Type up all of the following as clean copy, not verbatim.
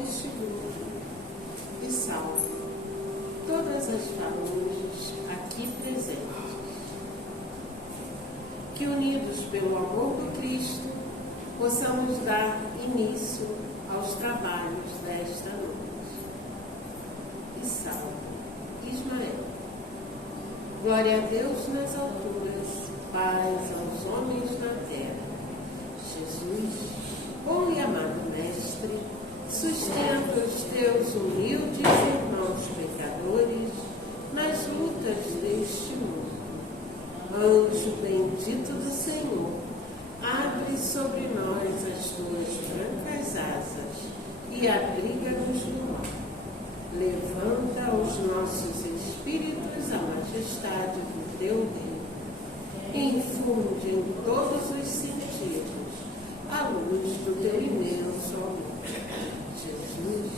deste mundo e salve todas as famílias aqui presentes. Que, unidos pelo amor do Cristo, possamos dar início aos trabalhos desta noite. E salve Ismael. Glória a Deus nas alturas, paz aos homens na terra. Jesus, bom e amado Mestre, sustenta os teus humildes irmãos pecadores nas lutas deste mundo. Anjo bendito do Senhor, abre sobre nós as tuas brancas asas e abriga-nos do mal. Levanta os nossos espíritos à majestade do teu reino. Infunde em todos os sentidos a luz do teu imenso amor. Jesus,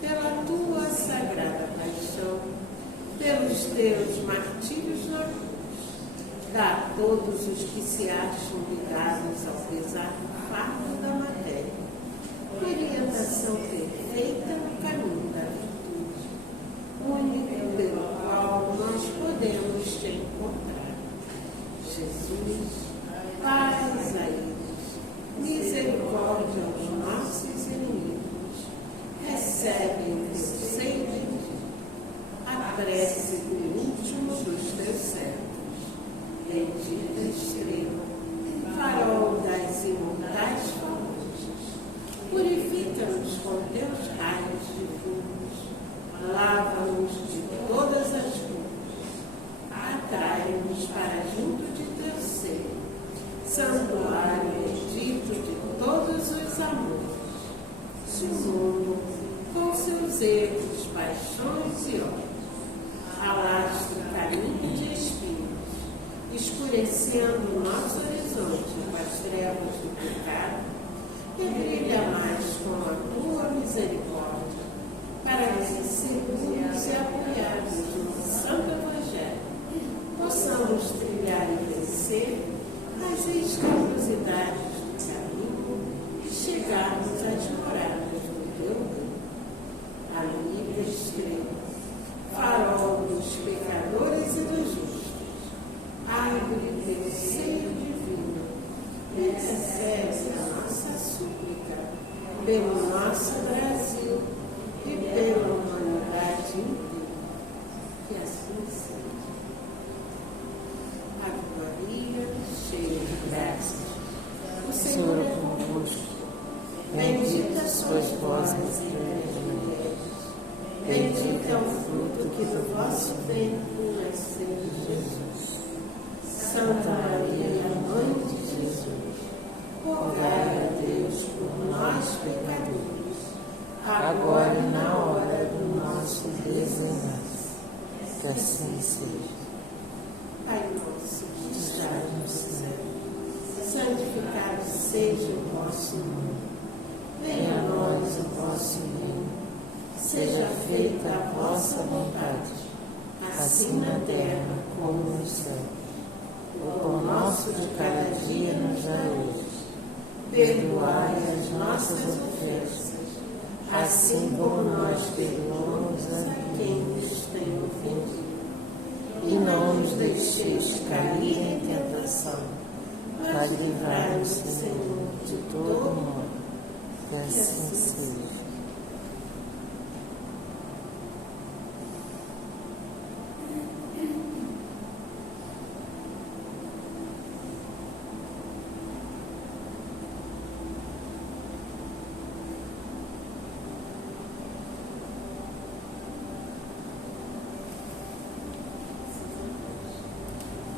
pela tua sagrada paixão, pelos teus martírios na cruz, dá a todos os que se acham ligados ao pesar do fardo da matéria orientação perfeita no caminho da virtude, único pelo qual nós podemos te encontrar. Jesus, paz a eles, misericórdia aos nossos inimigos, recebe em teu seio bendito a prece do último dos teus servos, bendita estrela, farol das imortais famosas, purifica-nos com teus raios difusos, lava-nos de todas as culpas, atrai-nos para junto de teu seio, santuário bendito de todos os amores. Se o mundo, com seus erros, paixões e ódios, alastra o caminho de espinhos, escurecendo o nosso horizonte com as trevas do pecado, e brilha mais com a tua misericórdia, para que, seguros e apoiados no Santo Evangelho, possamos trilhar e vencer as escabrosidades do caminho e chegarmos às moradas do teu reino. Amiga estrela, farol dos pecadores e dos justos, abre teu seio divino e recebe a nossa súplica pelo nosso Brasil e pela humanidade inteira. Que assim seja. Ave Maria, cheia de graças, o Senhor é convosco. Bendita sois vós entre as mulheres, bendito é o fruto que do vosso ventre nasceu, Jesus. Santa Maria, Mãe de Jesus, rogai a Deus por nós pecadores, agora e na hora do nosso desenlace. Que assim seja. Pai nosso que estás no céu, santificado seja o vosso nome. Venha a nós o vosso reino. Seja feita a vossa vontade, assim na terra como no céu. O pão nosso de cada dia nos dá hoje. Perdoai as nossas ofensas, assim como nós perdoamos a quem nos tem ofendido. E não nos deixeis cair em tentação, mas livrai-nos, Senhor, de todo mal. Que assim seja.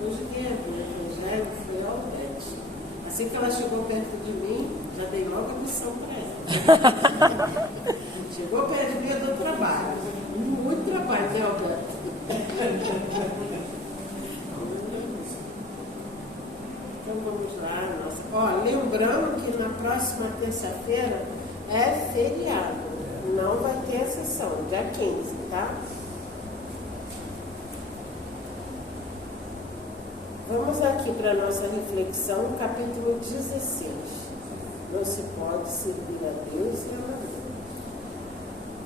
Hoje quem abriu o Evangelho foi a Alvete. Assim que ela chegou perto de mim, já dei logo a missão para ela. Chegou perto de mim, eu dou trabalho. Muito trabalho, né, Alvete? Então vamos lá. Ó, lembrando que na próxima terça-feira é feriado. Não vai ter a sessão, dia 15, tá? Vamos aqui para a nossa reflexão, capítulo 16. Não se pode servir a Deus e a Maria.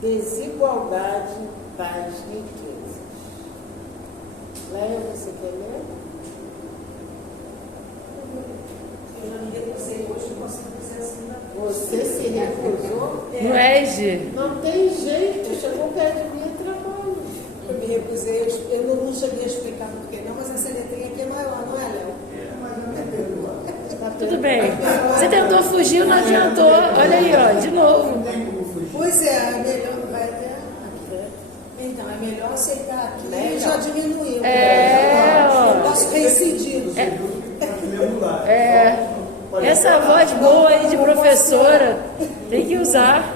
Desigualdade das riquezas. Léa, você quer ler? Eu já me recusei hoje, não consigo dizer assim. Você se recusou? Não é, Gi? Não tem jeito, chegou perto de mim e trabalho. Eu me recusei, eu não cheguei a explicar por quê, não, mas essa letrinha aqui é maior, não é, Léo? Tudo bem. Você tentou fugir, não adiantou. Olha aí, ó, de novo. Pois é melhor. Vai até aqui. Então, é melhor aceitar aqui e já diminuir. Eu posso reincidir. Essa voz boa aí de professora tem que usar.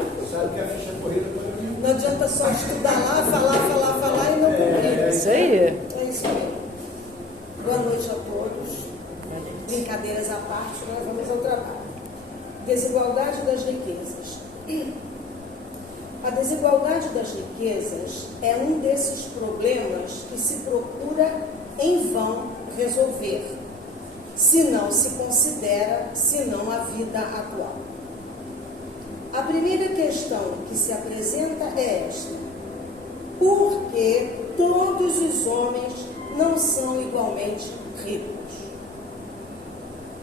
Não adianta só estudar lá, falar e não cumprir. Isso aí. É isso mesmo. Boa noite a todos. Brincadeiras à parte, nós vamos ao trabalho. Desigualdade das riquezas. A desigualdade das riquezas é um desses problemas que se procura em vão resolver, se não se considera, senão a vida atual. A primeira questão que se apresenta é esta: por que todos os homens não são igualmente ricos?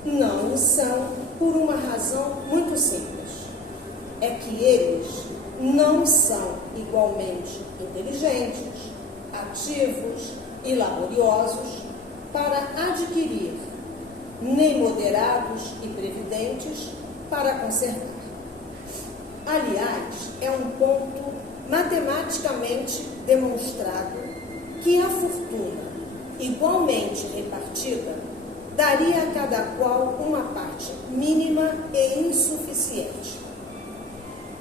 Não são por uma razão muito simples. É que eles não são igualmente inteligentes, ativos e laboriosos para adquirir, nem moderados e previdentes para conservar. Aliás, é um ponto matematicamente demonstrado que a fortuna, igualmente repartida, daria a cada qual uma parte mínima e insuficiente.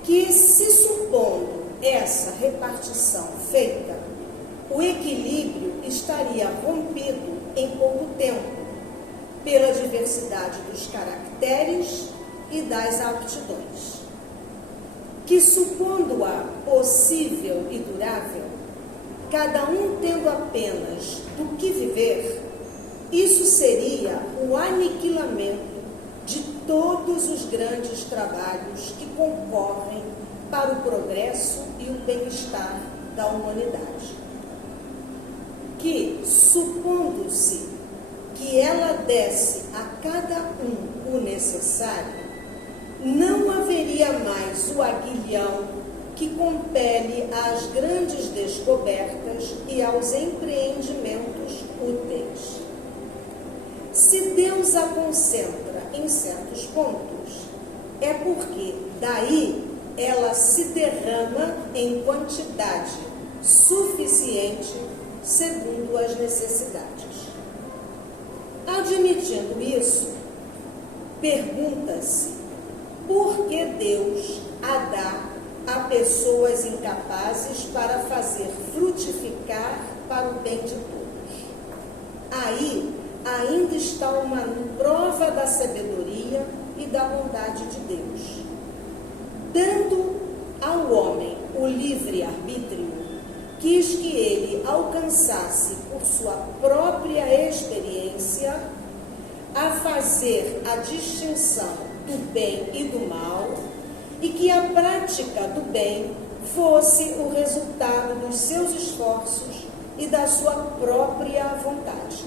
Que, se supondo essa repartição feita, o equilíbrio estaria rompido em pouco tempo, pela diversidade dos caracteres e das aptidões. Que, supondo-a possível e durável, cada um tendo apenas do que viver, isso seria o aniquilamento de todos os grandes trabalhos que concorrem para o progresso e o bem-estar da humanidade. Que, supondo-se que ela desse a cada um o necessário, não haveria mais o aguilhão que compele às grandes descobertas e aos empreendimentos úteis. Se Deus a concentra em certos pontos, é porque daí ela se derrama em quantidade suficiente segundo as necessidades. Admitindo isso, pergunta-se por que Deus a dá a pessoas incapazes para fazer frutificar para o bem de todos. Aí ainda está uma prova da sabedoria e da bondade de Deus. Dando ao homem o livre-arbítrio, quis que ele alcançasse por sua própria experiência a fazer a distinção do bem e do mal, e que a prática do bem fosse o resultado dos seus esforços e da sua própria vontade.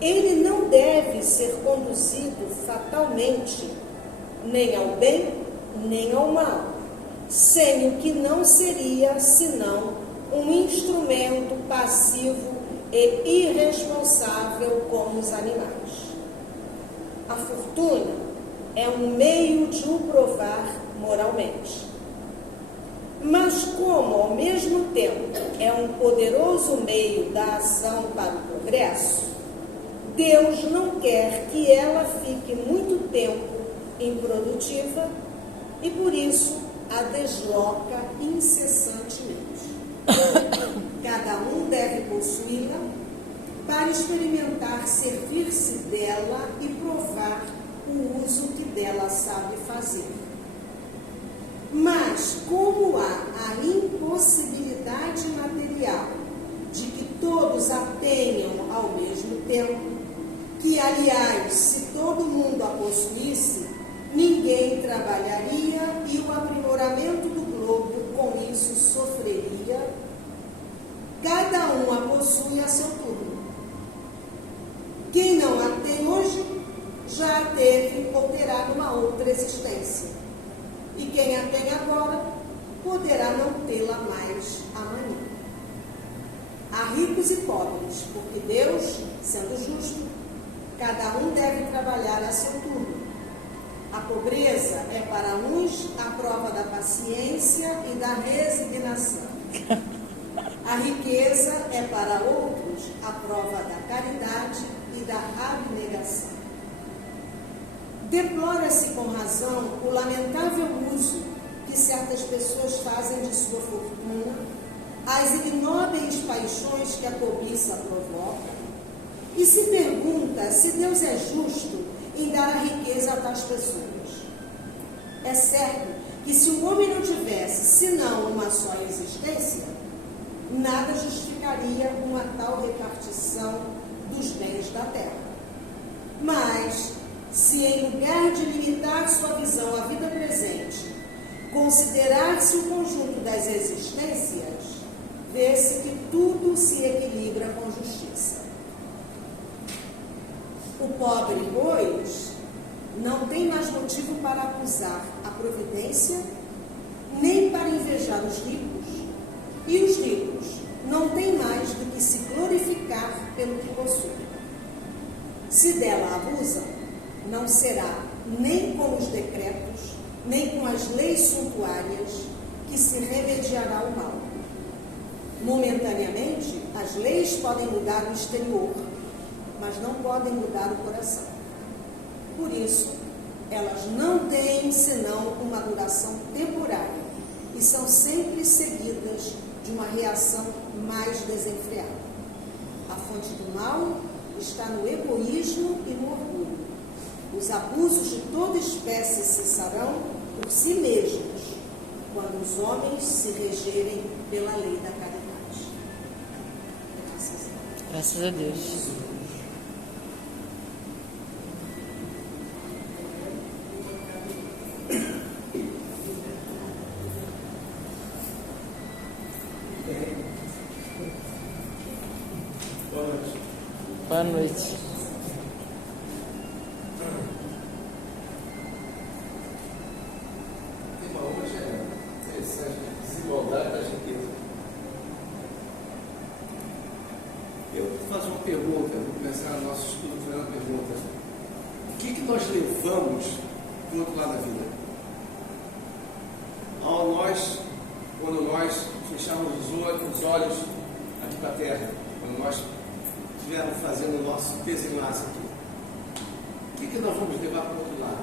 Ele não deve ser conduzido fatalmente nem ao bem nem ao mal, sem o que não seria senão um instrumento passivo e irresponsável como os animais. A fortuna é um meio de o provar moralmente. Mas como, ao mesmo tempo, é um poderoso meio da ação para o progresso, Deus não quer que ela fique muito tempo improdutiva e, por isso, a desloca incessantemente. Cada um deve possuí-la para experimentar servir-se dela e provar o uso que dela sabe fazer. Mas, como há a impossibilidade material de que todos a tenham ao mesmo tempo, que, aliás, se todo mundo a possuísse, ninguém trabalharia e o aprimoramento do globo quem a tem agora poderá não tê-la mais amanhã. Há ricos e pobres, porque Deus, sendo justo, cada um deve trabalhar a seu turno. A pobreza é para uns a prova da paciência e da resignação. A riqueza é para outros a prova da caridade e da abnegação. Deplora-se com razão o lamentável uso que certas pessoas fazem de sua fortuna, as ignóbeis paixões que a cobiça provoca, e se pergunta se Deus é justo em dar a riqueza a tais pessoas. É certo que se o homem não tivesse senão uma só existência, nada justificaria uma tal repartição dos bens da terra. Mas, se em lugar de limitar sua visão à vida presente, considerar-se o conjunto das existências, vê-se que tudo se equilibra com justiça. O pobre, pois, não tem mais motivo para acusar a providência, nem para invejar os ricos, e os ricos não têm mais do que se glorificar pelo que possuem. Se dela abusam, não será nem com os decretos, nem com as leis suntuárias que se remediará o mal. Momentaneamente, as leis podem mudar o exterior, mas não podem mudar o coração. Por isso, elas não têm senão uma duração temporária e são sempre seguidas de uma reação mais desenfreada. A fonte do mal está no egoísmo e no orgulho. Os abusos de toda espécie cessarão por si mesmos, quando os homens se regerem pela lei da caridade. Graças a Deus. Boa noite. Hoje é interessante, desigualdade da riqueza. Eu vou fazer uma pergunta, vou começar o nosso estudo fazendo uma pergunta. O que nós levamos do outro lado da vida? Quando nós fecharmos os olhos aqui para a terra, quando nós estivermos fazendo o nosso desenlace aqui, o que nós vamos levar para o outro lado?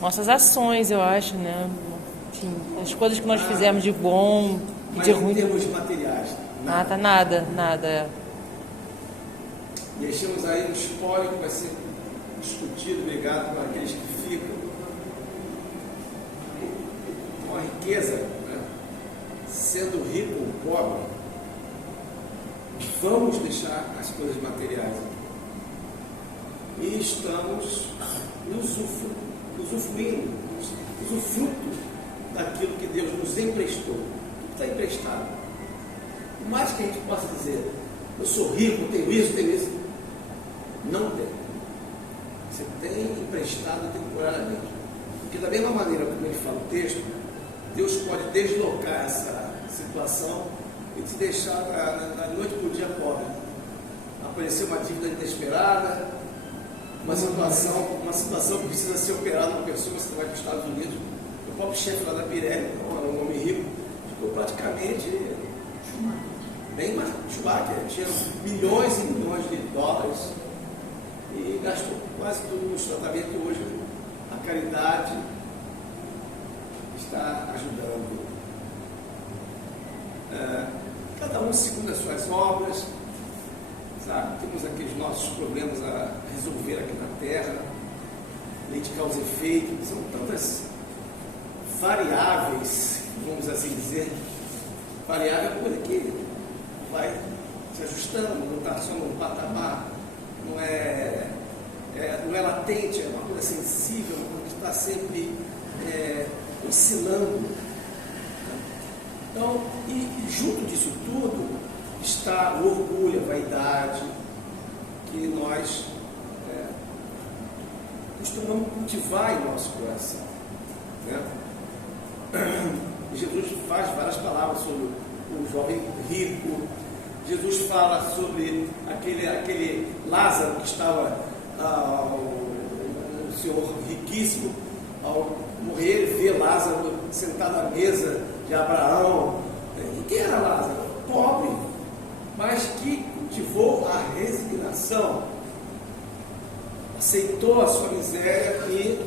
Nossas ações, eu acho, né? Enfim, as coisas que nós fizemos de bom e Mas de em ruim. termos materiais, Nada, nada. Deixamos aí um espólio que vai ser discutido, brigado com aqueles que ficam. Com a riqueza, né? Sendo rico ou pobre, vamos deixar as coisas materiais aqui. E estamos usufruto daquilo que Deus nos emprestou. Tudo está emprestado. Por mais que a gente possa dizer, eu sou rico, tenho isso, não tem. Você tem emprestado temporariamente. Porque da mesma maneira como ele fala o texto, Deus pode deslocar essa situação e te deixar da noite para o dia pobre. Aparecer uma dívida inesperada, uma situação que precisa ser operada uma pessoa, você vai para os Estados Unidos. O próprio chefe lá da Pirelli, um homem rico, ficou praticamente bem mais Schumacher, tinha milhões e milhões de dólares e gastou quase tudo nos tratamentos. Hoje a caridade está ajudando. Cada um segundo as suas obras, sabe? Temos aqueles nossos problemas a resolver aqui na Terra, lei de causa e efeito, são tantas variáveis, vamos assim dizer. Variável é coisa que vai se ajustando, não está só num patamar, não é latente, é uma coisa sensível, uma coisa que está sempre oscilando. Então, e junto disso tudo está o orgulho, a vaidade, que nós costumamos cultivar em nosso coração. Né? Jesus faz várias palavras sobre o jovem rico. Jesus fala sobre aquele Lázaro que estava, o senhor riquíssimo, ao morrer, ele vê Lázaro sentado à mesa de Abraão. E quem era Lázaro? Pobre, mas que cultivou a resignação, aceitou a sua miséria e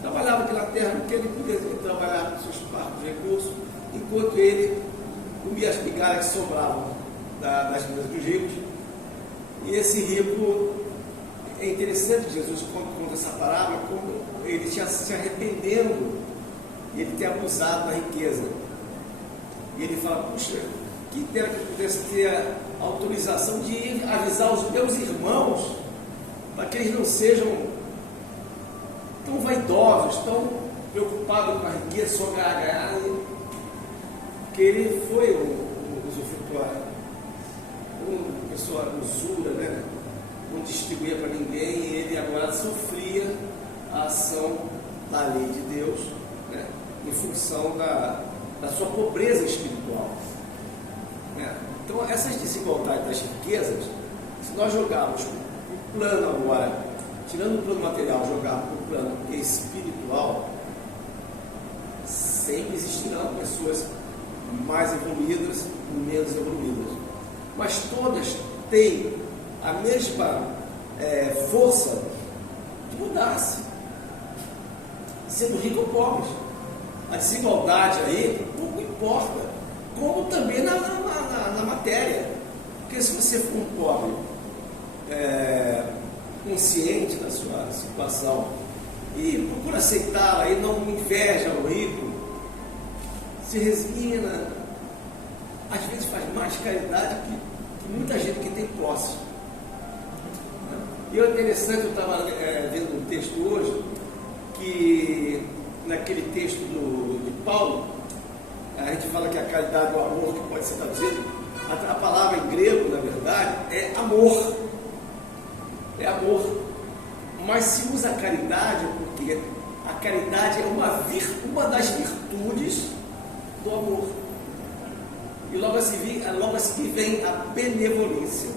trabalhava aqui na terra porque ele podia trabalhar com seus parcos recursos, enquanto ele comia as migalhas que sobravam das mesas dos ricos. E esse rico, é interessante que Jesus conta essa parábola como ele tinha se arrependendo e ele ter abusado da riqueza. E ele fala: puxa, que dera que eu pudesse ter a autorização de ir avisar os meus irmãos para que eles não sejam tão vaidosos, tão preocupados com a riqueza, só ganhar, porque ele foi um usufrutuário, uma pessoa usura, né? Não distribuía para ninguém, e ele agora sofria a ação da lei de Deus, né? Em função da sua pobreza espiritual, né? Então essas desigualdades das riquezas, se nós jogarmos o plano agora, tirando o plano material, jogarmos o plano espiritual, sempre existirão pessoas mais evoluídas e menos evoluídas, mas todas têm a mesma força de mudar-se, sendo ricos ou pobres. A desigualdade aí pouco importa, como também na matéria, porque se você for um pobre consciente da sua situação e procura aceitá-la e não inveja o rico, se resigna, às vezes faz mais caridade que muita gente que tem posse. E é interessante, eu estava vendo um texto hoje, que naquele texto de Paulo, a gente fala que a caridade do amor, que pode ser traduzido, a palavra em grego, na verdade, é amor. É amor. Mas se usa a caridade porque a caridade é uma das virtudes do amor. E logo a seguir vem a benevolência.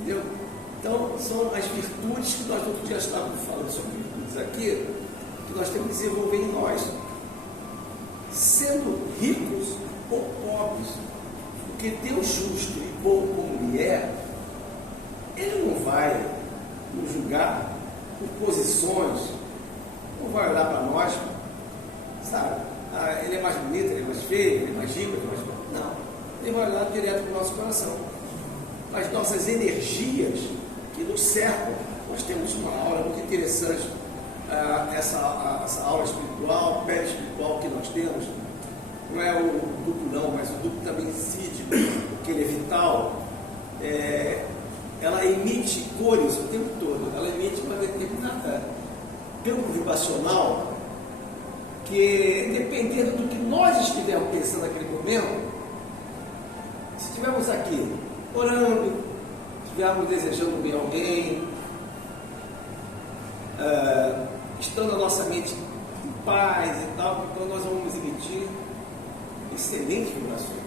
Entendeu? Então, são as virtudes que nós outro dia estávamos falando sobre virtudes aqui, que nós temos que desenvolver em nós. Sendo ricos ou pobres, porque Deus justo e bom como Ele é, Ele não vai nos julgar por posições, não vai olhar para nós, sabe? Ele é mais bonito, ele é mais feio, ele é mais rico, ele é mais pobre. Não, Ele vai olhar direto para o nosso coração. As nossas energias que nos cercam. Nós temos uma aula muito interessante, essa aula espiritual, pé espiritual que nós temos. Não é o duplo não, mas o duplo também incide, porque ele é vital. Ela emite cores o tempo todo, ela emite uma determinada campo vibracional que, dependendo do que nós estivermos pensando naquele momento, se estivermos aqui orando, estivermos desejando bem alguém, estando a nossa mente em paz e tal, então nós vamos emitir excelentes vibrações.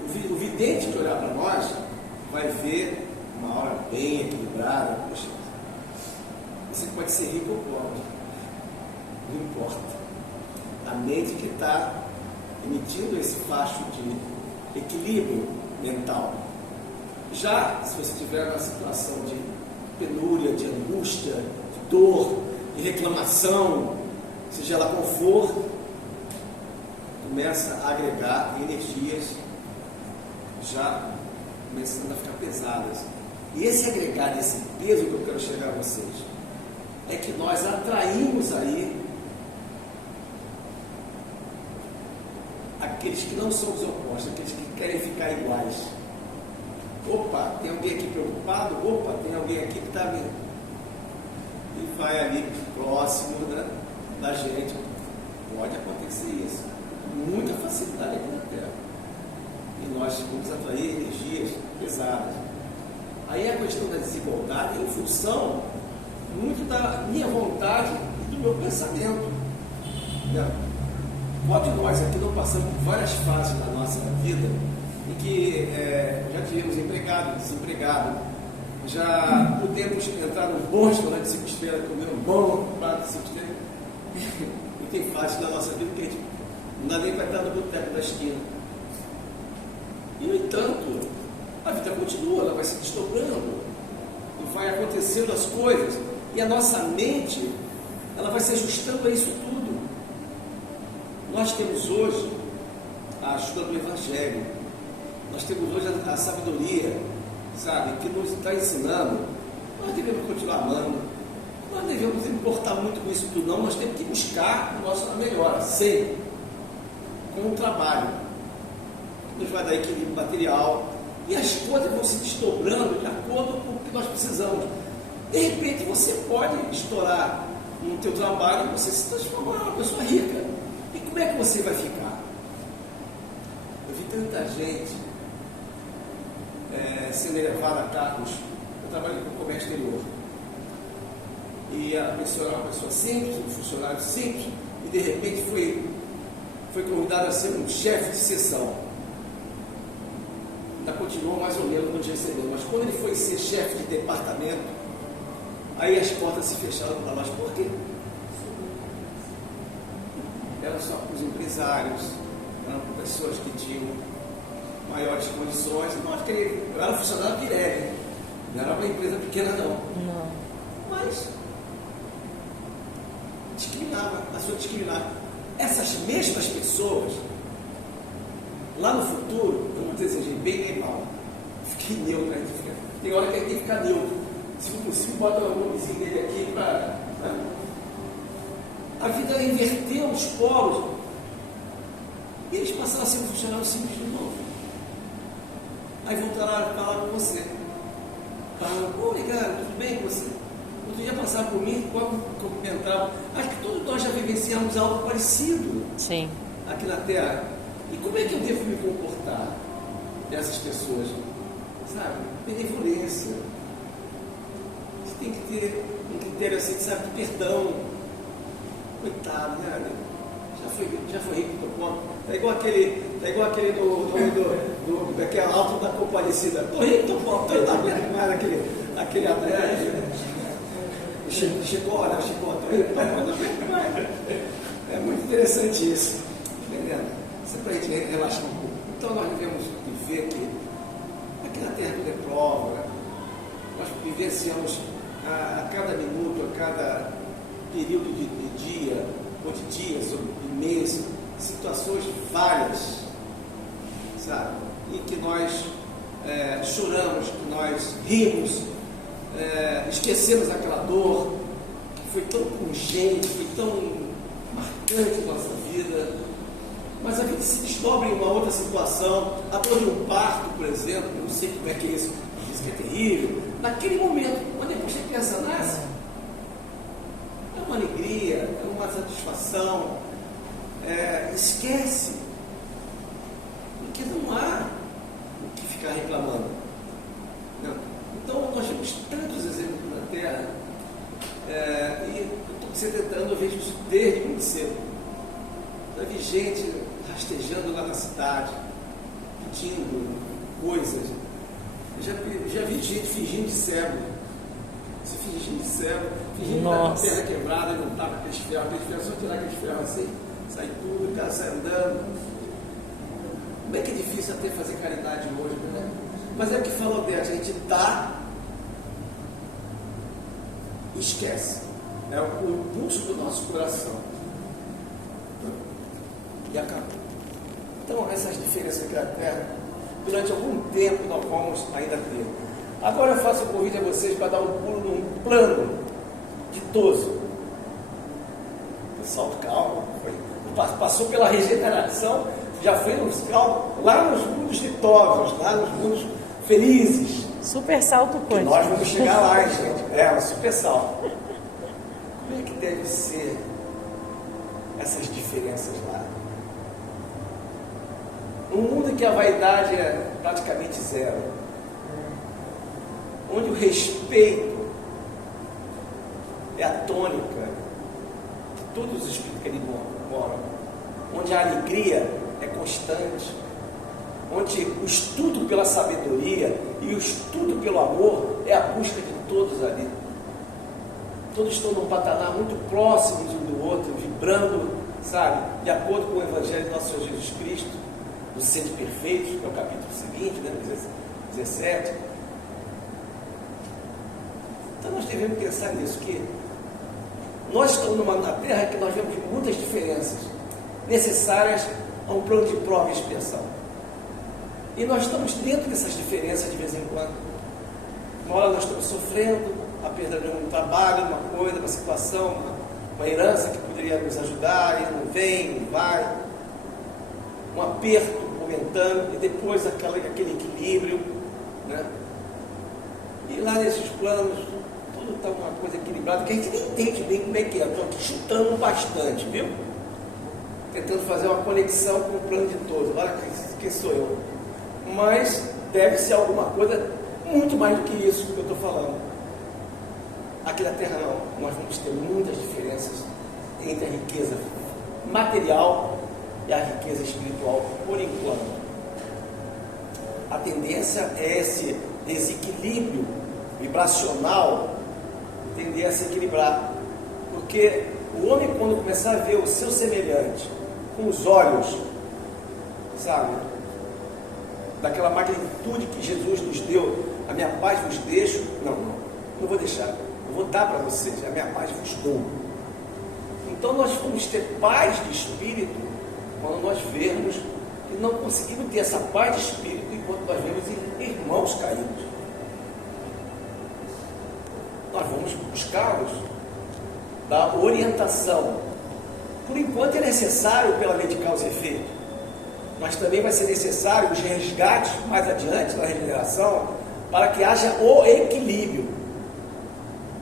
O vidente que olhar para nós vai ver uma aura bem equilibrada. Poxa, você pode ser rico ou pobre, não importa. A mente que está emitindo esse facho de equilíbrio mental. Já se você estiver numa situação de penúria, de angústia, de dor, de reclamação, seja ela qual for, começa a agregar energias já começando a ficar pesadas. E esse agregar desse peso que eu quero chegar a vocês é que nós atraímos aí aqueles que não são os opostos, aqueles que querem ficar iguais. Opa, tem alguém aqui preocupado? Opa, tem alguém aqui que está vindo. E vai ali próximo da gente. Pode acontecer isso. Com muita facilidade aqui na Terra. E nós vamos atrair energias pesadas. Aí a questão da desigualdade é em função muito da minha vontade e do meu pensamento. Né? Quanto nós aqui não passamos por várias fases na nossa vida em que já tivemos empregado, desempregado, já pudemos entrar num bom restaurante de 5 estrelas, comer um bom prato de 5 estrelas. E tem fases da nossa vida que a gente não dá nem para estar no boteco da esquina. E, no entanto, a vida continua, ela vai se desdobrando, vai acontecendo as coisas, e a nossa mente, ela vai se ajustando a isso tudo. Nós temos hoje a ajuda do Evangelho, nós temos hoje a sabedoria, sabe, que nos está ensinando. Nós devemos continuar amando, nós não devemos importar muito com isso tudo, não. Nós temos que buscar o nosso melhor, sempre, com o trabalho, nos vai dar equilíbrio material, e as coisas vão se desdobrando de acordo com o que nós precisamos. De repente você pode estourar no teu trabalho e você se transformar numa pessoa rica. E como é que você vai ficar? Eu vi tanta gente sendo elevada a cargos. Eu trabalho com comércio exterior. E a pessoa era uma pessoa simples, um funcionário simples, e de repente foi convidado a ser um chefe de seção. Ainda continuou mais ou menos onde recebeu, mas quando ele foi ser chefe de departamento, aí as portas se fecharam para nós. Por quê? Era só para os empresários, eram para pessoas que tinham maiores condições. Eu era funcionário da Pirelli, não era uma empresa pequena não. Mas discriminava, passou a discriminar. Essas mesmas pessoas, lá no futuro, eu não desejei bem nem mal. Fiquei neutro, tem hora que a gente tem que ficar neutro. Se for possível, bota o nomezinho dele aqui para. A vida inverteu os polos. E eles passaram a ser funcionários simples de novo. Aí voltaram a falar com você. Falaram, obrigado, tudo bem com você? Outro dia passaram por mim, comentavam. Acho que todos nós já vivenciamos algo parecido. Sim. Aqui na Terra. E como é que eu devo me comportar dessas pessoas? Sabe? Benevolência. Você tem que ter um critério assim, sabe, de perdão. Coitado, né? Já foi rico do pobre. É igual aquele que é alto da Compadecida. Tô rico, tô pobre, tô aguento mais aquele atleta. O Chicó, né? O Chicó, tô rico, tô pobre, não aguento mais. É muito interessante isso. Entendendo? Isso é para a gente relaxar um pouco. Então nós devemos viver aqui na terra tudo é prova. Nós vivenciamos a cada minuto, a cada período de dia, ou de dias, ou de mês, situações várias, sabe? Em que nós choramos, que nós rimos, esquecemos aquela dor que foi tão pungente, foi tão marcante na nossa vida. Mas a vida se descobre em uma outra situação, a dor de um parto, por exemplo, eu não sei como é que é isso que é terrível. Naquele momento, quando depois você pensa, nasce, é uma alegria, é uma satisfação, esquece, porque não há o que ficar reclamando. Não. Então, nós temos tantos exemplos na Terra, e eu estou tentando, eu vejo isso desde muito cedo. Já vi gente rastejando lá na cidade, pedindo coisas. Já vi gente fingindo de cego. Se fingindo de cego, fingindo que estava com a perna quebrada, não estava com aqueles ferros, só tirar aqueles ferros assim, sai tudo, o cara sai andando. Como é que é difícil até fazer caridade hoje, né? Mas é o que falou dela, a gente dá e esquece. É o impulso do nosso coração. E acabou. Então, essas diferenças aqui na Terra, durante algum tempo nós vamos ainda ter. Agora eu faço o convite a vocês para dar um pulo num plano ditoso. Pessoal, calma. Passou pela regeneração, já foi lá nos mundos ditosos, lá nos mundos felizes. Super salto quântico. Nós vamos chegar lá, gente. Um super salto. Como é que deve ser essas diferenças lá? Um mundo em que a vaidade é praticamente zero, onde o respeito é a tônica, todos os espíritos que ali moram, onde a alegria é constante, onde o estudo pela sabedoria e o estudo pelo amor é a busca de todos ali. Todos estão num patamar muito próximos um do outro, vibrando, sabe, de acordo com o Evangelho de nosso Senhor Jesus Cristo, do Sede Perfeitos, que é o capítulo seguinte, né, 17. Então nós devemos pensar nisso, que nós estamos na Terra que nós vemos muitas diferenças necessárias a um plano de prova e expiação. E nós estamos dentro dessas diferenças de vez em quando. Uma hora nós estamos sofrendo a perda de um trabalho, uma coisa, uma situação, uma herança que poderia nos ajudar, e não vem, não vai. Um aperto momentâneo, e depois aquele equilíbrio, né? E lá nesses planos, tudo está uma coisa equilibrada, que a gente nem entende bem como é que é. Estou aqui chutando bastante, viu? Tentando fazer uma conexão com o plano de todos. Olha quem sou eu. Mas deve ser alguma coisa muito mais do que isso que eu estou falando. Aqui na Terra não. Nós vamos ter muitas diferenças entre a riqueza material e a riqueza espiritual, por enquanto. A tendência é esse desequilíbrio vibracional tender a se equilibrar. Porque o homem, quando começar a ver o seu semelhante com os olhos, sabe, daquela magnitude que Jesus nos deu, a minha paz vos deixo, não vou deixar, eu vou dar para vocês, a minha paz vos dou. Então nós vamos ter paz de espírito quando nós vermos que não conseguimos ter essa paz de espírito enquanto nós vemos irmãos caídos. Nós vamos buscá-los da orientação. Por enquanto é necessário pela lei de causa e efeito, mas também vai ser necessário os resgates mais adiante na regeneração, para que haja o equilíbrio.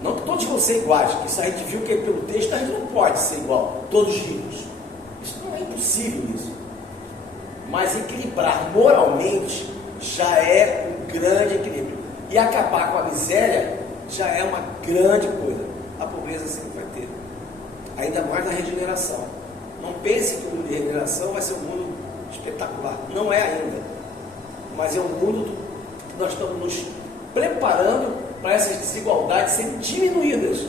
Não que todos vão ser iguais, que isso a gente viu que pelo texto a gente não pode ser igual, todos ricos. Isso não é impossível isso. Mas equilibrar moralmente já é um grande equilíbrio. E acabar com a miséria já é uma grande coisa. A pobreza sempre vai ter. Ainda mais na regeneração. Não pense que o mundo de regeneração vai ser um mundo espetacular. Não é ainda. Mas é um mundo que nós estamos nos preparando para essas desigualdades serem diminuídas.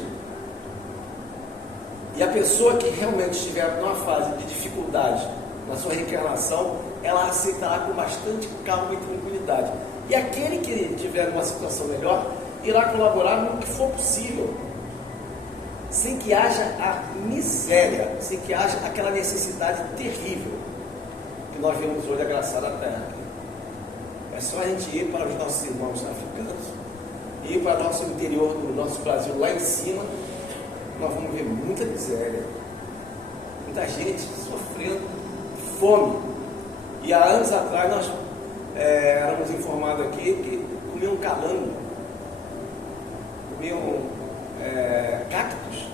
E a pessoa que realmente estiver numa fase de dificuldade na sua reencarnação, ela aceitará com bastante calma e tranquilidade. E aquele que tiver uma situação melhor, irá colaborar no que for possível, sem que haja a miséria, sem que haja aquela necessidade terrível que nós vemos hoje agraçar a Terra. É só a gente ir para os nossos irmãos africanos, ir para o nosso interior do nosso Brasil, lá em cima, nós vamos ver muita miséria, muita gente sofrendo fome. E há anos atrás nós éramos informados aqui que comiam calango, comiam cactos.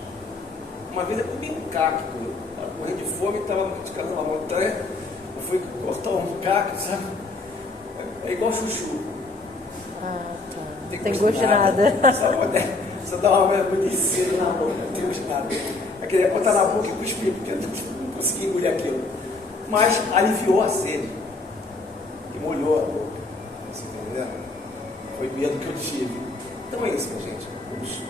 Uma vez eu comi um cacto, estava morrendo de fome, estava praticando uma montanha, eu fui cortar um cacto, sabe? É igual chuchu. Ah, tá. Não tem gosto de nada. Só dá uma amanhecida na boca, não tem gosto de nada. Eu queria botar na boca e cuspir, porque eu não conseguia engolir aquilo. Mas aliviou a sede e molhou a boca. Você está entendendo? Foi medo que eu tive. Então é isso, minha gente. Vamos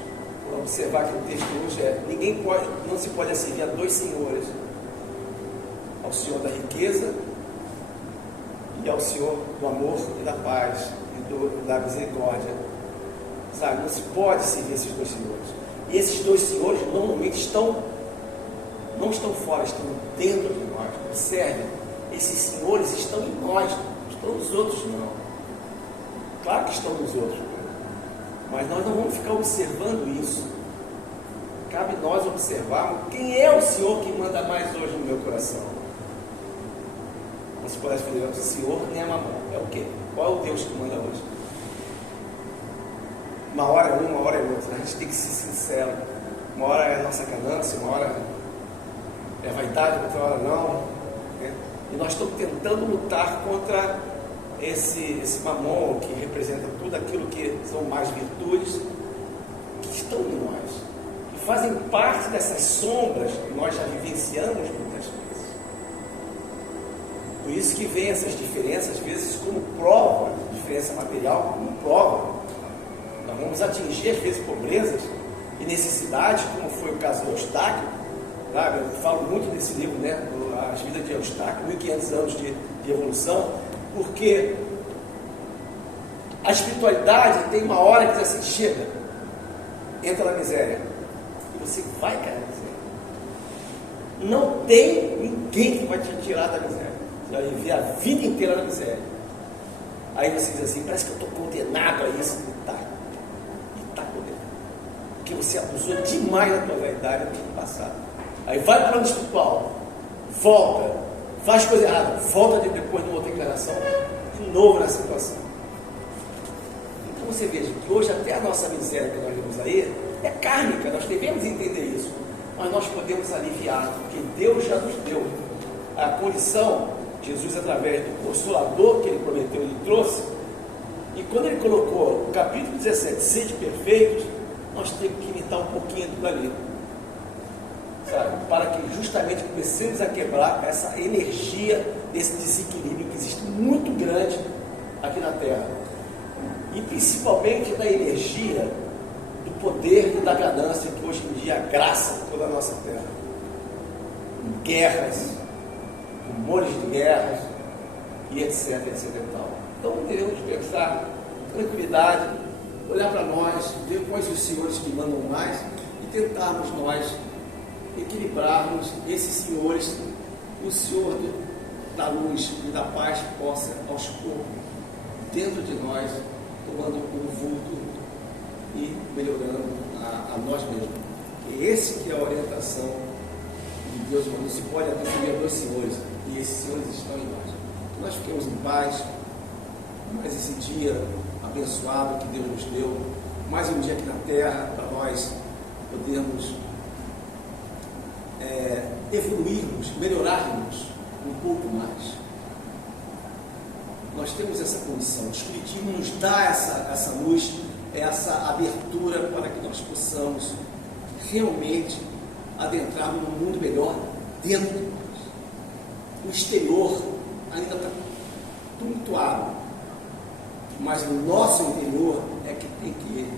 observar que o texto hoje não se pode servir a dois senhores: ao Senhor da riqueza e ao Senhor do amor e da paz e da misericórdia. Sabe? Não se pode servir esses dois senhores. E esses dois senhores normalmente não estão fora, estão dentro de nós. Observe, esses senhores estão em nós, não estão nos outros não. Claro que estão nos outros, mas nós não vamos ficar observando isso. Cabe nós observarmos quem é o Senhor que manda mais hoje no meu coração. Você pode escolher o Senhor nem a mamão. É o quê? Qual é o Deus que manda hoje? Uma hora é uma hora é outra. A gente tem que ser sincero. Uma hora é a nossa ganância, uma hora é a vaidade, outra hora não. Né? E nós estamos tentando lutar contra esse mamon que representa tudo aquilo que são mais virtudes que estão em nós, que fazem parte dessas sombras que nós já vivenciamos muitas vezes. Por isso que vem essas diferenças, às vezes, como prova, diferença material como prova. Nós vamos atingir, às vezes, pobrezas e necessidades, como foi o caso do Eustáquio. Sabe? Eu falo muito desse livro, né? As Vidas de Eustáquio, 1500 anos de evolução, porque a espiritualidade tem uma hora que diz assim, chega, entra na miséria, e você vai cair na miséria. Não tem ninguém que vai te tirar da miséria. Você vai viver a vida inteira na miséria. Aí você diz assim, parece que eu estou condenado a isso. E está condenado. Porque você abusou demais da tua vaidade no passado. Aí vai para o plano espiritual, volta, faz coisa errada, volta depois de uma outra encarnação, de novo na situação. Então você veja que hoje até a nossa miséria que nós vemos aí é kármica, nós devemos entender isso, mas nós podemos aliviar, porque Deus já nos deu a condição, Jesus através do Consolador que Ele prometeu, Ele trouxe, e quando Ele colocou o capítulo 17, sede perfeitos, nós temos que imitar um pouquinho do ali. Sabe? Para que justamente comecemos a quebrar essa energia, desse desequilíbrio que existe muito grande aqui na Terra, e principalmente da energia do poder e da ganância que hoje em dia agraça toda a nossa Terra, com guerras, rumores de guerras e etc e tal. Então teremos que pensar tranquilidade, olhar para nós, ver quais os senhores que mandam mais e tentarmos nós equilibrarmos esses senhores, o Senhor da luz e da paz possa aos poucos dentro de nós, tomando um vulto e melhorando a nós mesmos. E esse que é a orientação de Deus, não se pode atribuir a dois senhores, e esses senhores estão em nós. Que nós fiquemos em paz, mais esse dia abençoado que Deus nos deu, mais um dia aqui na terra, para nós podermos evoluirmos, melhorarmos um pouco mais. Nós temos essa condição, o Espiritismo nos dá essa luz, essa abertura para que nós possamos realmente adentrarmos num mundo melhor dentro de nós. O exterior ainda está tumultuado, mas no nosso interior é que tem que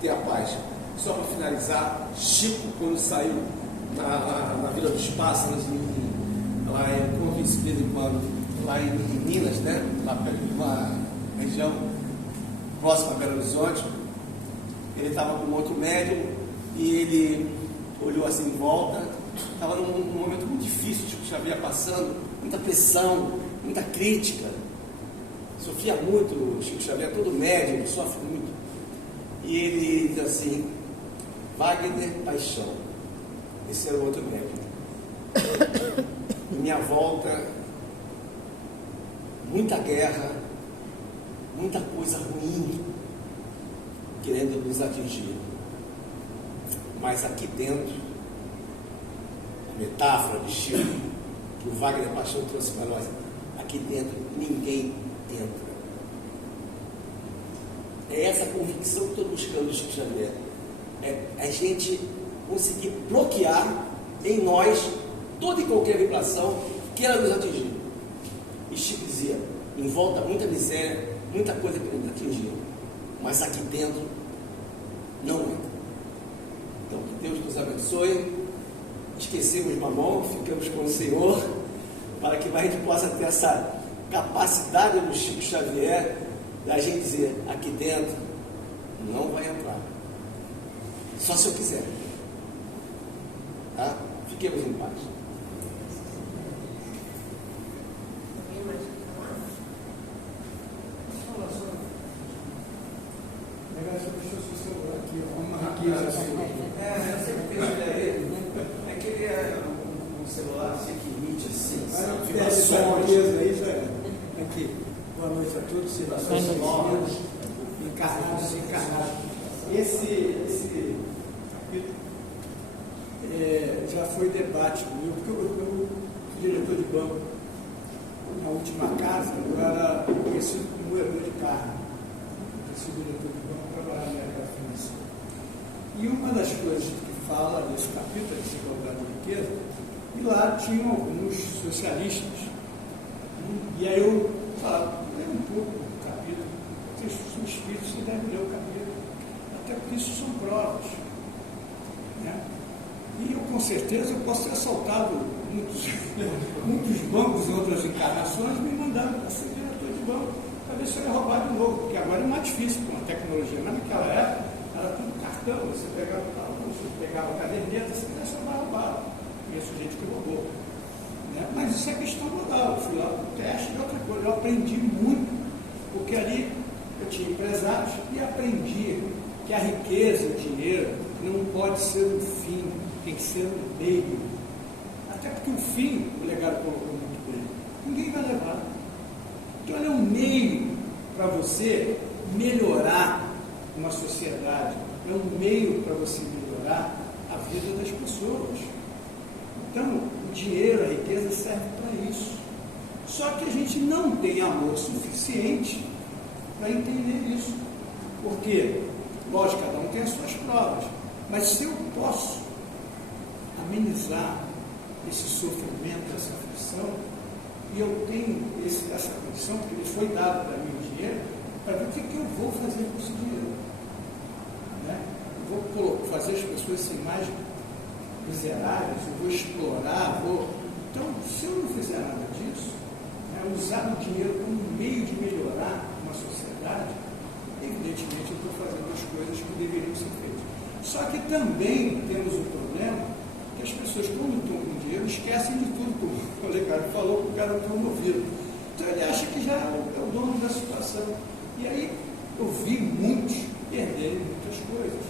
ter a paz. Só para finalizar, Chico, quando saiu na Vila dos Pássaros, lá em Minas, né? Lá perto de uma região próxima a Belo Horizonte, ele estava com um outro médium e ele olhou assim em volta, estava num momento muito difícil, Chico Xavier passando, muita pressão, muita crítica, sofria muito, Chico Xavier, todo médium, sofre muito, e ele diz assim, Wagner Paixão, esse era o outro médium, em minha volta, muita guerra, muita coisa ruim, querendo nos atingir, mas aqui dentro, a metáfora de Chico, que o Wagner Paixão trouxe para nós, aqui dentro ninguém entra. É essa convicção que estou buscando do Chico Xavier. É a gente conseguir bloquear em nós toda e qualquer vibração que queira nos atingir. E Chico dizia, em volta muita miséria, muita coisa que nos atingiu, mas aqui dentro não entra. Então que Deus nos abençoe, esquecemos Mamon, ficamos com o Senhor, para que a gente possa ter essa capacidade do Chico Xavier da gente dizer, aqui dentro não vai entrar, só se eu quiser, tá? Fiquemos em paz. Eu sempre penso nele, é que ele é um celular assim que emite assim, vibrações. Aqui, boa noite a todos, civilizações novas, encarnados e encarnados. Esse capítulo já foi debate comigo, porque eu fui diretor de banco na última casa, eu era conhecido como moedor de carne. Eu fui diretor de banco, trabalhava na área financeira. E uma das coisas que fala nesse capítulo, a desigualdade de riqueza, e lá tinham alguns socialistas. E aí eu falava, lê um pouco do capítulo, textos do Espírito, você deve ler o capítulo, até porque isso são provas. Né? E eu, com certeza, eu posso ter assaltado muitos bancos em outras encarnações, me mandaram para ser diretor de banco, para ver se eu ia roubar de novo, porque agora é mais difícil com a tecnologia, mas naquela época era tudo cartão, você pegava a caderneta, você vai roubar. Conheço gente que roubou. Né? Mas isso é questão modal. Eu fui lá para o teste e outra coisa. Eu aprendi muito, porque ali eu tinha empresários e aprendi que a riqueza, o dinheiro, não pode ser um fim, tem que ser um meio. Até porque o fim, o legado colocou muito bem, ninguém vai levar. Então ele é um meio para você melhorar uma sociedade, é um meio para você melhorar a vida das pessoas. Então, o dinheiro, a riqueza serve para isso. Só que a gente não tem amor suficiente para entender isso. Porque, lógico, cada um tem as suas provas. Mas se eu posso amenizar esse sofrimento, essa aflição, e eu tenho essa condição, porque ele foi dado para mim o dinheiro, para ver o que eu vou fazer com esse dinheiro. Né? Eu vou fazer as pessoas assim, mais miseráveis, eu vou explorar, Então, se eu não fizer nada disso, usar o dinheiro como um meio de melhorar uma sociedade, evidentemente eu estou fazendo as coisas que deveriam ser feitas. Só que também temos um problema que as pessoas, quando estão com dinheiro, esquecem de tudo, como o colega falou, que o cara está movido. Então ele acha que já é o dono da situação. E aí eu vi muitos perderem muitas coisas.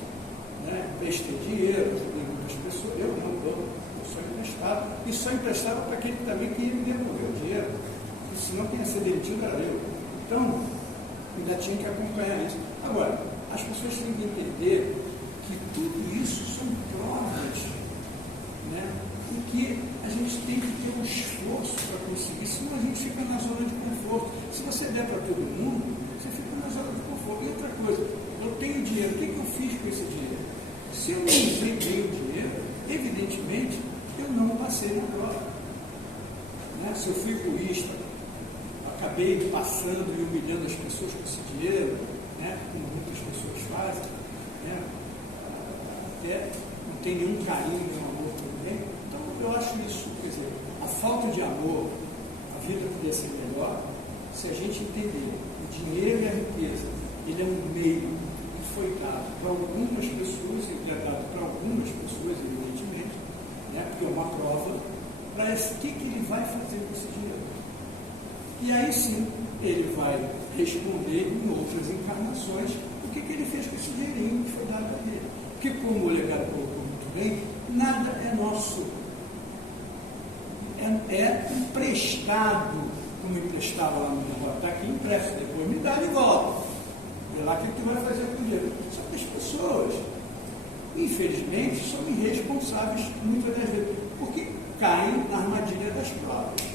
Né? Emprestei dinheiro, ajudei muitas pessoas, eu não dou, eu só emprestava, e só emprestava para aquele que também queria me devolver o dinheiro, porque senão quem ia ser demitido era eu. Então, ainda tinha que acompanhar isso. Agora, as pessoas têm que entender que tudo isso são provas, né? E que a gente tem que ter um esforço para conseguir, senão a gente fica na zona de conforto. Se você der para todo mundo, você fica na zona de conforto. E outra coisa, eu tenho dinheiro, o que eu fiz com esse dinheiro? Se eu não usei bem o dinheiro, evidentemente, eu não passei na prova. Né? Se eu fui egoísta, acabei passando e humilhando as pessoas com esse dinheiro, né? Como muitas pessoas fazem, né? Até não tem nenhum carinho, nenhum amor também. Então, eu acho isso, quer dizer, a falta de amor, a vida poderia ser melhor se a gente entender o dinheiro e a riqueza, ele é um meio que foi dado para algumas pessoas, entregado para algumas pessoas, evidentemente, né? Porque é uma prova para o que ele vai fazer com esse dinheiro. E aí sim, ele vai responder em outras encarnações o que ele fez com esse dinheirinho que foi dado a ele. Porque, como o legado colocou muito bem, nada é nosso. É emprestado, como emprestava lá no negócio. Está aqui empresto, depois me dá de volta. Vê lá o que tu vai fazer com o dinheiro. Só que as pessoas, infelizmente, são irresponsáveis muitas das vezes, porque caem na armadilha das provas.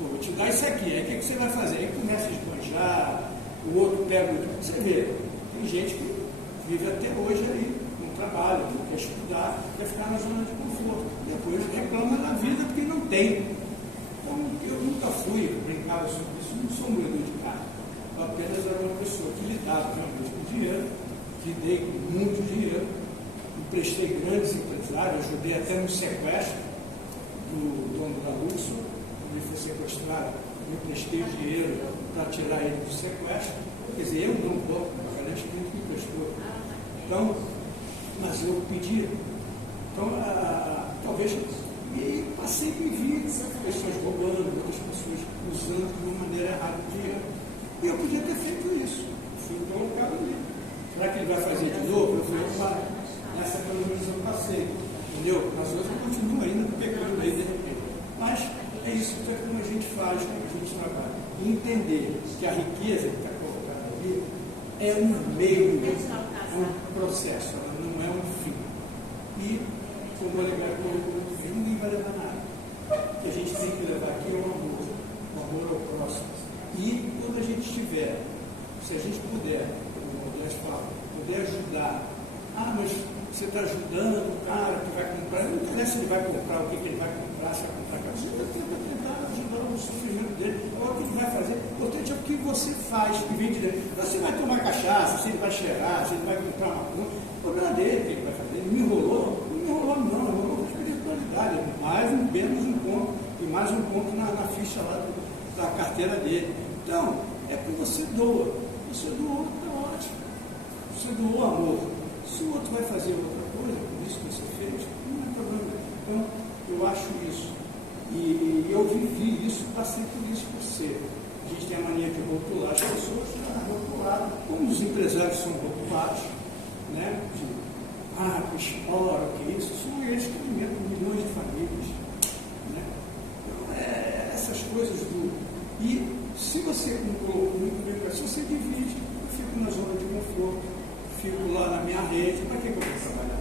Vou te dar isso aqui, aí o que você vai fazer? Aí começa a esbanjar, o outro pega o... Você vê, tem gente que vive até hoje aí, não trabalha, não quer estudar, quer ficar na zona de conforto. Depois reclama da vida porque não tem. Então, eu nunca fui, eu brincava sobre isso, não sou moedor de carne. Eu apenas era uma pessoa que lidava realmente com dinheiro, que dei com muito dinheiro, emprestei grandes empresários, ajudei até no sequestro do dono da Luxor. Ele foi sequestrado, eu emprestei o dinheiro para tirar ele do sequestro. Quer dizer, eu não vou, o garante que me emprestou. Então, mas eu pedi. Então, talvez, e passei e vi pessoas roubando, outras pessoas usando de uma maneira errada o dinheiro. E eu podia ter feito isso. Fui colocado ali. Será que ele vai fazer de novo? Eu falei, opa, nessa pelo menos eu passei. Entendeu? As outras eu continuo ainda pegando aí de repente. Mas é isso que é como a gente faz, como a gente trabalha. E entender que a riqueza que está colocada ali é um meio, é um processo, ela não é um fim. E, como o Olegário colocou, ninguém vai levar nada. O que a gente tem que levar aqui é o amor ao próximo. E quando a gente estiver, se a gente puder, como o Modesto fala, poder ajudar. Ah, mas você está ajudando o cara, se ele vai comprar, o que ele vai comprar, se vai comprar camiseta, eu tento tentar ajudar no sofrimento dele. Agora, o que ele vai fazer? O importante é o que você faz, que vem de dentro. Você vai tomar cachaça, se ele vai cheirar, se ele vai comprar uma coisa, o problema dele, o que ele vai fazer? Ele me enrolou? Não me enrolou, não, enrolou com espiritualidade. Menos um ponto, e mais um ponto na ficha lá da carteira dele. Então, é que você doa. Você doou, está ótimo. Você doou amor. Se o outro vai fazer outra coisa, por isso que você fez, não é problema. Então, eu acho isso. E eu vivi isso, passei por isso por ser. A gente tem a mania de rotular as pessoas, rotular, como os empresários são rotulados, né? Que exploram, que isso, são eles que alimentam milhões de famílias. Né? Então, essas coisas do. E se você colocou muito bem, se você divide, eu fico na zona de conforto, fico lá na minha rede, para que eu vou trabalhar?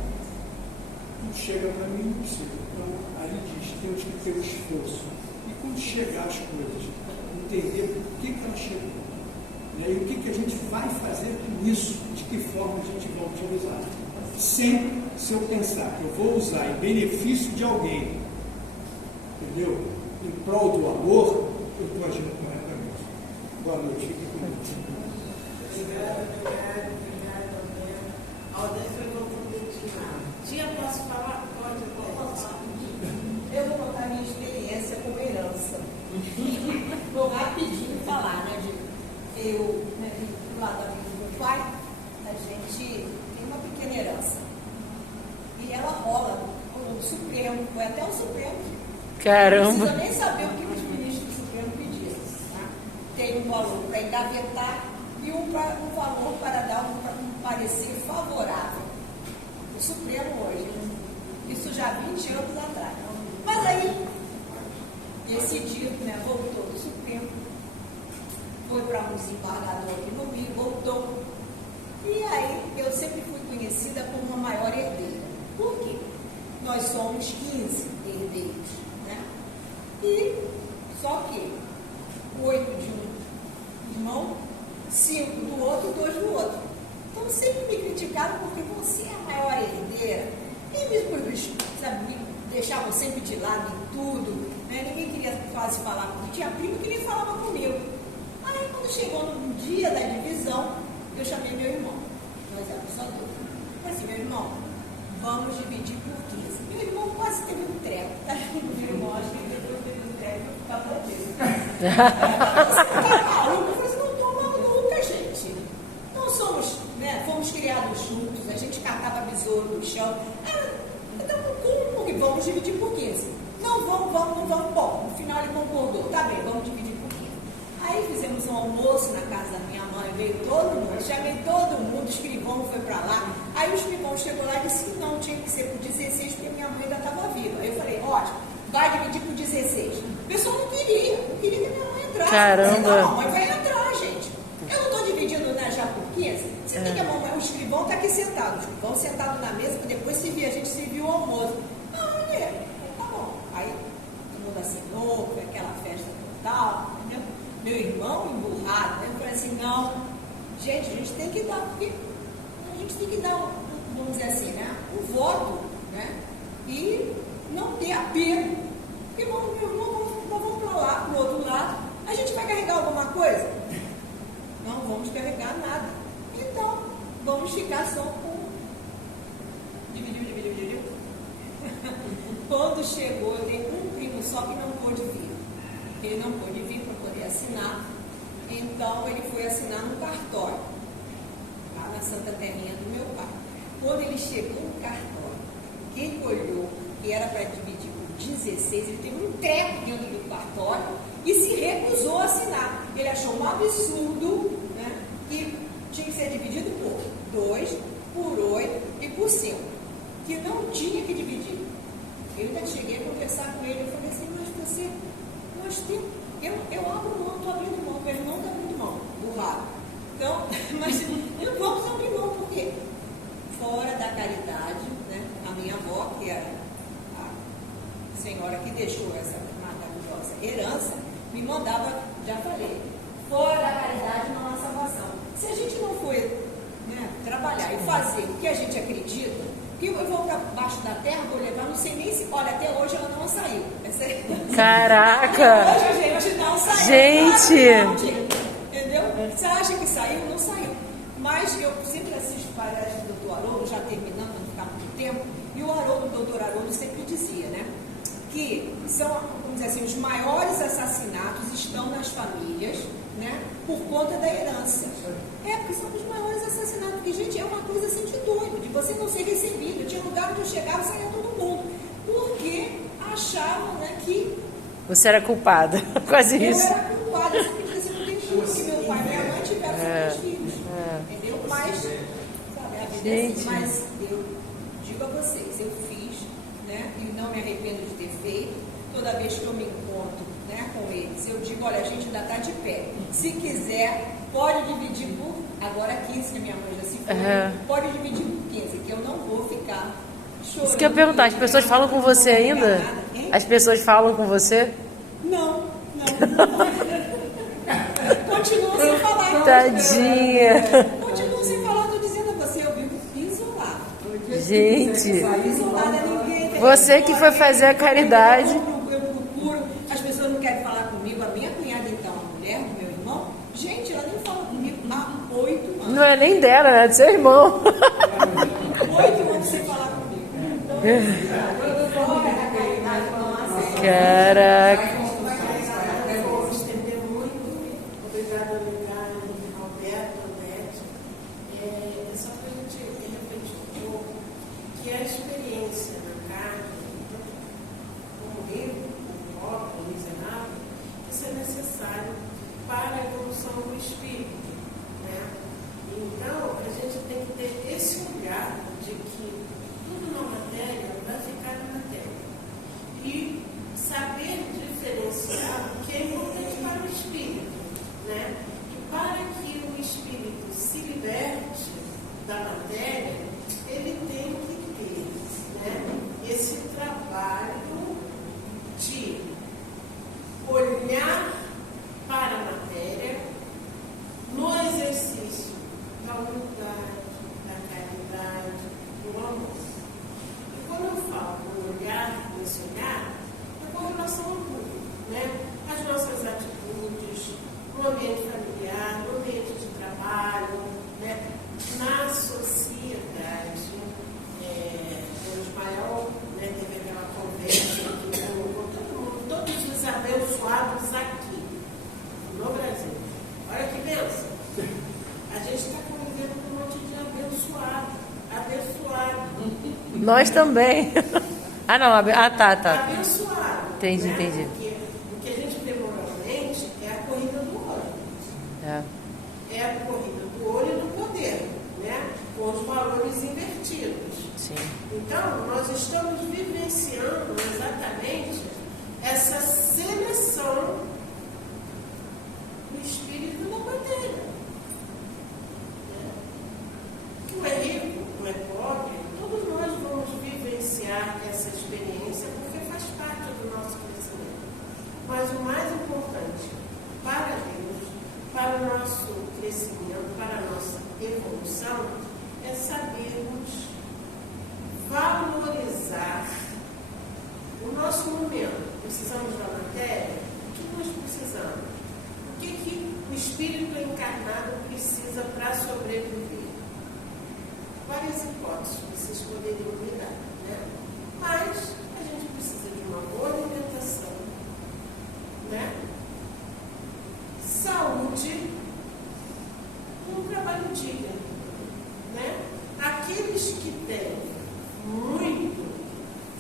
Não chega para mim, não precisa. Então, aí diz, temos que ter o esforço. E quando chegar as coisas, entender por que ela chegou. Né? E o que a gente vai fazer com isso, de que forma a gente vai utilizar. Sempre, se eu pensar que eu vou usar em benefício de alguém, entendeu? Em prol do amor, eu estou agindo corretamente. Boa noite, fique comigo. Obrigada. Aldete foi comprometida. Tia, posso falar? Pode, posso. Eu vou contar a minha experiência com herança. Vou rapidinho falar, né? Eu, né, do lado da vida do meu pai, a gente tem uma pequena herança. E ela rola o Supremo, foi até o Supremo. Caramba! Não precisa nem saber o que os ministros do Supremo pediram. Tá? Tem um valor para engavetar e um valor para dar um parecer favorável. O Supremo hoje, isso já há 20 anos atrás. Mas aí, decidido, né, voltou do Supremo, foi para um desembargador aqui no Rio, voltou. E aí, eu sempre fui conhecida como a maior herdeira. Por quê? Nós somos 15 herdeiros, né? E, só que, 8 de um irmão, 5 do outro, 2 do outro. Então, sempre me criticaram porque você é a maior herdeira. E me deixavam sempre de lado em tudo, né? Ninguém queria quase falar comigo. Tinha primo que nem falava comigo. Aí, quando chegou no dia da divisão, eu chamei meu irmão. Nós éramos só dois. Eu falei assim, meu irmão, vamos dividir por 15. Meu irmão quase teve um treco. Tá? Meu irmão, acho que ele teve um treco por causa disso. Eu falei assim, não estou maluca, gente. Nós somos, né, fomos criados juntos, a gente catava besouro no chão. Então, como que vamos dividir por 15? Não vamos. Bom, no final ele concordou. Tá bem, vamos dividir por 15. Aí fizemos um almoço na casa da minha mãe, veio todo mundo, chamei todo mundo, o escrivão foi para lá. Aí o escrivão chegou lá e disse que não, tinha que ser por 16, porque minha mãe ainda estava viva. Aí eu falei, ótimo, vai dividir por 16. O pessoal não queria que minha mãe entrasse. Caramba! Não, a mamãe vai entrar, gente. Eu não estou dividindo, né, já por 15. Você tem que a mamãe, o escrivão está aqui sentado, o escrivão sentado na mesa, para depois a gente serviu o almoço. Olha, tá bom. Aí todo mundo assinou, foi aquela festa total, entendeu? Meu irmão emburrado, né? Eu falei assim, não, gente, a gente tem que dar, porque a gente tem que dar, vamos dizer assim, né? Um voto, né? E não ter apego. Porque meu irmão, vamos para lá, para o outro lado, a gente vai carregar alguma coisa? Não vamos carregar nada. Então, vamos ficar só com... Dividiu. Quando chegou, eu tenho um primo só que não pôde vir. Ele não pôde vir para poder assinar. Então, ele foi assinar no cartório, lá na Santa Terrinha do meu pai. Quando ele chegou no cartório, que ele olhou que era para dividir por 16, ele teve um treco dentro do cartório e se recusou a assinar. Ele achou um absurdo, né, que tinha que ser dividido por 2, por 8 e por 5, que não tinha que dividir. Eu ainda cheguei a conversar com ele, eu falei assim, mas você, nós temos, eu abro mão, estou abrindo mão, meu irmão está abrindo mão, do lado. Então, mas não vamos abrir mão, por quê? Fora da caridade, né, a minha avó, que era a senhora que deixou essa maravilhosa herança, me mandava, já falei, fora da caridade não há salvação. Se a gente não for, né, trabalhar e fazer o que a gente acredita, que eu vou para baixo da terra, vou levar, não sei nem se... Olha, até hoje ela não saiu. Caraca! Até hoje, gente, não saiu. Gente! Não, entendeu? Você acha que saiu? Não saiu. Mas eu sempre assisto palestras do Dr. Haroldo, já terminando, não ficar muito tempo, e o Dr. Haroldo sempre dizia, né? Que são, vamos dizer assim, os maiores assassinatos estão nas famílias, né? Por conta da herança. Porque são os maiores assassinatos. Porque, gente, é uma coisa assim de doido, de você não ser recebido. Tinha lugar onde eu chegava e saía todo mundo. Porque achavam, né, que Você era culpada. Quase eu isso. era culpada. Eu sempre disse, não tem como que meu pai e minha mãe tiveram seus filhos. Entendeu? Mas, sabe, a vida é assim. Mas eu digo a vocês, eu fiz, né? E não me arrependo de ter feito. Toda vez que eu me encontro, né, com eles, eu digo, olha, a gente ainda está de pé. Se quiser, pode dividir por, agora 15, que a minha mãe já se foi, pode dividir por 15, que eu não vou ficar chorando. Isso que eu ia perguntar, as pessoas falam com você ainda? As pessoas falam com você? Não. Continua sem falar. Tadinha. Continua sem falar, estou dizendo a você, eu vivo isolado. Gente, Isolada, ninguém... você que foi fazer a caridade. Eu procuro, as pessoas não querem falar comigo. A minha cunhada, então, a mulher do meu irmão, gente, ela nem fala comigo há 8 anos. Não é nem dela, né? É do seu irmão. 8 anos sem falar comigo. Caraca. Vou estender muito. Obrigada, Alberto, Odete. É só para a gente refletir um pouco que a experiência na carne, como rico, como pobre, como miserável, isso é necessário para a evolução do espírito, né? Então, a gente tem que ter esse olhar de que tudo na matéria vai ficar na matéria. E saber diferenciar o que é importante para o espírito, né? E para que o espírito se liberte da matéria, ele tem que ter, né, esse trabalho de olhar para a matéria no exercício da humildade, da caridade, do amor. E quando eu falo no olhar, nesse olhar, é com relação ao tudo, né? As nossas atitudes, no ambiente familiar, no ambiente de trabalho, né? Na sociedade. O Ismael, né, teve aquela conversa que colocou todo mundo, todos os abençoados aqui, no Brasil. Olha que bênção. A gente está convivendo com um monte de abençoado. Nós também. Ah, não. Tá. Abençoado. Entendi, né? entendi. Porque o que a gente vê moralmente é a corrida do olho. É a corrida do olho e do poder, né? Com os valores invertidos. Sim. Então, nós estamos vivenciando exatamente essa seleção do espírito da matéria. Não é rico, não é pobre, todos nós vamos vivenciar essa experiência porque faz parte do nosso crescimento. Mas o mais importante para Deus, para o nosso crescimento, para a nossa evolução, é sabermos valorizar o nosso momento. Precisamos da matéria? O que nós precisamos? O que o espírito encarnado precisa para sobreviver? Várias hipóteses vocês poderiam me dar, né? Mas a gente precisa de uma boa alimentação, né? Saúde, um trabalho digno, né? Aqueles que têm muito,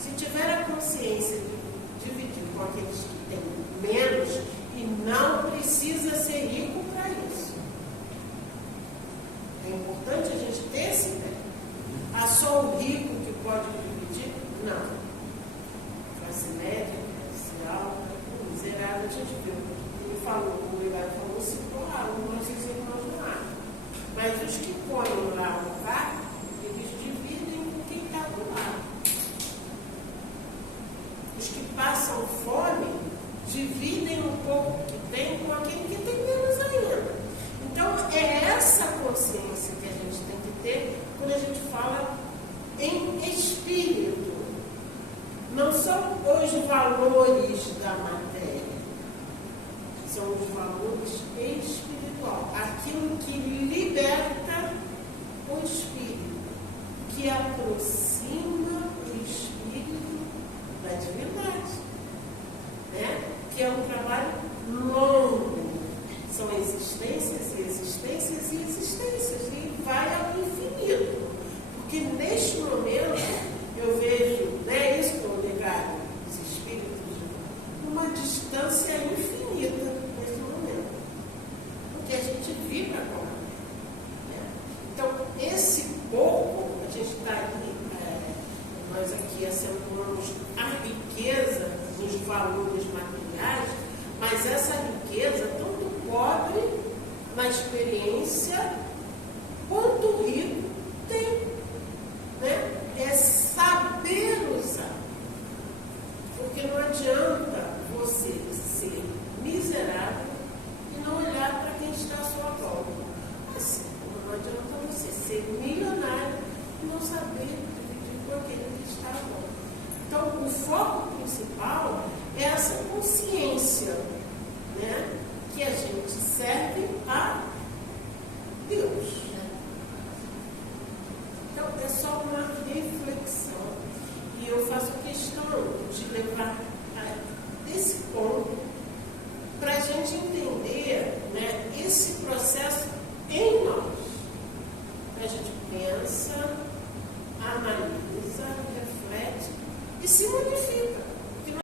se tiver a consciência de dividir com aqueles que têm menos, e não precisa ser rico para isso. É importante a gente ter esse ideia. Só o rico que pode dividir? Não. Classe média, classe alta, miserável, a gente viu. Ele falou, o Ligado falou, citou nossos irmãos no ar. Mas os que põem lá no carro, eles dividem com quem está do lado. Os que passam fome, dividem um pouco que tem com aquele que tem menos ainda. Então, é essa consciência que a gente tem que ter quando a gente fala em espírito. Não são os valores da matéria, são os valores espiritual, aquilo que liberta o espírito, que aproxima o espírito da divindade, né? Que é um trabalho longo, são existências e existências e existências, e vai ao infinito, porque neste momento eu vejo, né, isso que eu legado dos espíritos, uma distância